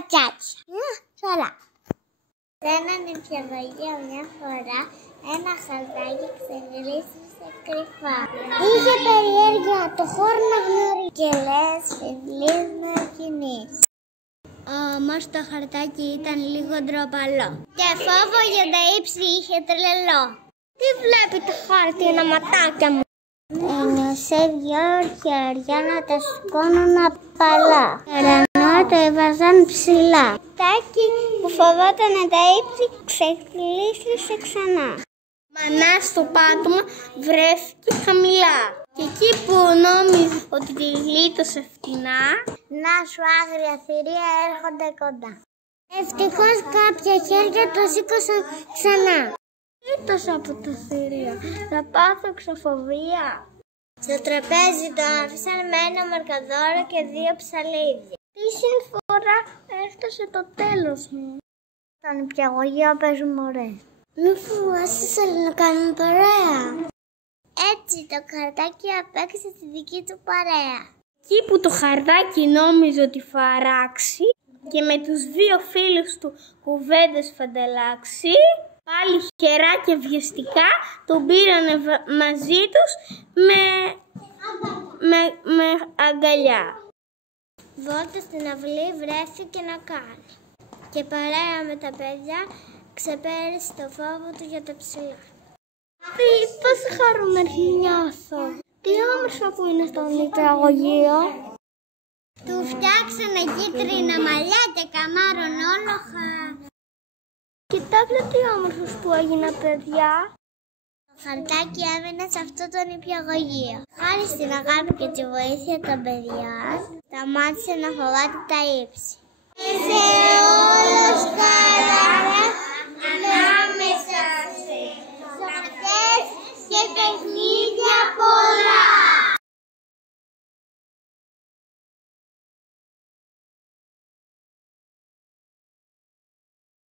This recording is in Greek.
πατσάκια. Σωρά. Σε έναν νηπιαγωγείο μια φορά, ένα χαρτάκι ξεγλίστησε κρυφά. Είχε περιέργεια το χώρο να γνωρίζει και λες φιλής να κινείς. Όμως το χαρτάκι ήταν λίγο ντροπαλό και φόβο για τα ύψη είχε τρελό. Τι βλέπει το χάρτη, ένα ματάκια μου. Ένιωσε δυο χέρια να τα σηκώνουν απαλά. Ενώ το έβαζαν ψηλά. Τάκι που φοβόταν τα ύψη ξεκλείστησε ξανά. Μανά στο πάτωμα βρέθηκε χαμηλά. Και εκεί που νόμιζε ότι τη γλίτωσε φτηνά, να σου άγρια θηρία έρχονται κοντά. Ευτυχώς κάποια χέρια το σήκωσαν ξανά. Γλίτωσα από τα θηρία, θα πάθω ξαφοβία. Στο τραπέζι το άφησαν με ένα μαρκαδόρο και δύο ψαλίδια. Τι συμφορά έφτασε το τέλος μου. Στον νηπιαγωγείο παίζουμε ωραία. Μη φοβάσαι, θέλω να κάνουμε παρέα. Έτσι το χαρτάκι απέκτησε τη δική του παρέα. Εκεί που το χαρτάκι νόμιζε ότι θα αράξει και με τους δύο φίλους του κουβέντες θα ανταλλάξει, πάλι χερά και βιαστικά τον πήρανε μαζί τους με αγκαλιά. Βόλτα στην αυλή βρέθηκε να κάνει και παρέα με τα παιδιά ξεπέρασε το φόβο του για τα ψηλά. Πόσο χαρούμενη νιώθω. Τι όμορφα που είναι στο νηπιαγωγείο. Του φτιάξανε κίτρινα μαλλιά και καμάρωνόλοχα. Κοιτάξτε τι όμορφος που έγινα, παιδιά. Το χαρτάκι έμεινε σε αυτό το νηπιαγωγείο. Χάρη στην αγάπη και τη βοήθεια των παιδιών, σταμάτησε να φοβάται τα ύψη. Είσαι όλος καλά.